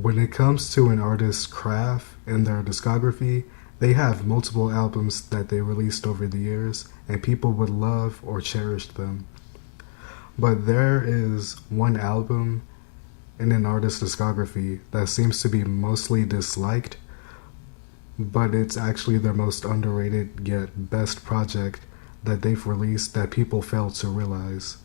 When it comes to an artist's craft and their discography, they have multiple albums that they released over the years, and people would love or cherish them. But there is one album in an artist's discography that seems to be mostly disliked, but it's actually their most underrated yet best project that they've released that people fail to realize.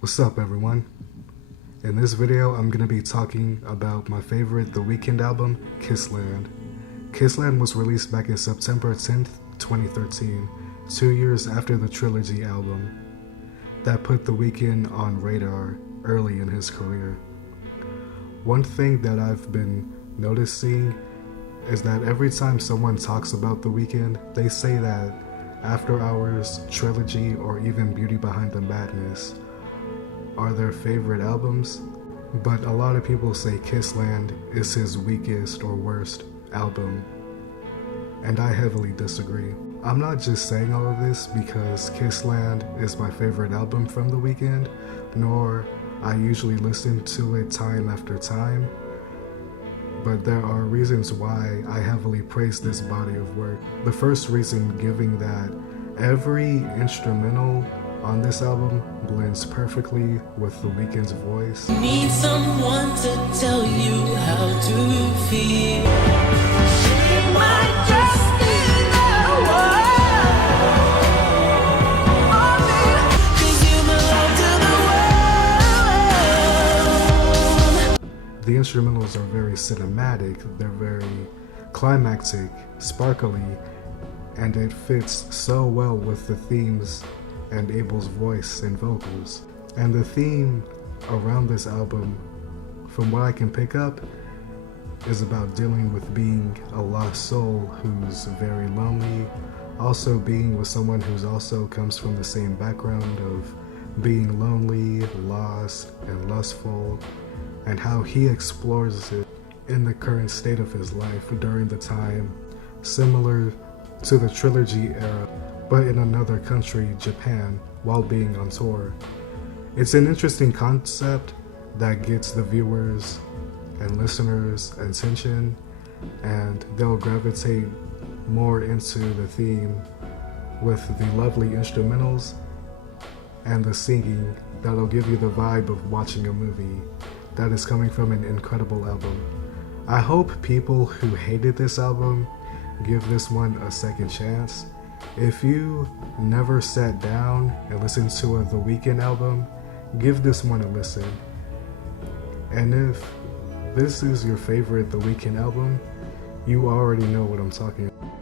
What's up, everyone? In this video, I'm going to be talking about my favorite The Weeknd album, Kissland. Kissland was released back in September 10th, 2013, 2 years after the Trilogy album. That put The Weeknd on radar early in his career. One thing that I've been noticing is that every time someone talks about The Weeknd, they say that After Hours, Trilogy, or even Beauty Behind the Madness are their favorite albums, but a lot of people say Kissland is his weakest or worst album, and I heavily disagree. I'm not just saying all of this because Kissland is my favorite album from The Weeknd, nor I usually listen to it time after time, but there are reasons why I heavily praise this body of work. The first reason giving that every instrumental on this album blends perfectly with The Weeknd's voice. Need someone to tell you how to feel. She might just be the one. 'Cause you belong to the world. The instrumentals are very cinematic, they're very climactic, sparkly, and it fits so well with the themes and Abel's voice and vocals. And the theme around this album, from what I can pick up, is about dealing with being a lost soul who's very lonely, also being with someone who's also comes from the same background of being lonely, lost, and lustful, and how he explores it in the current state of his life during the time similar to the Trilogy era, but in another country, Japan, while being on tour. It's an interesting concept that gets the viewers and listeners' attention, and they'll gravitate more into the theme with the lovely instrumentals and the singing that'll give you the vibe of watching a movie that is coming from an incredible album. I hope people who hated this album give this one a second chance. If you never sat down and listened to a The Weeknd album, give this one a listen. And if this is your favorite The Weeknd album, you already know what I'm talking about.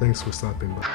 Thanks for stopping by.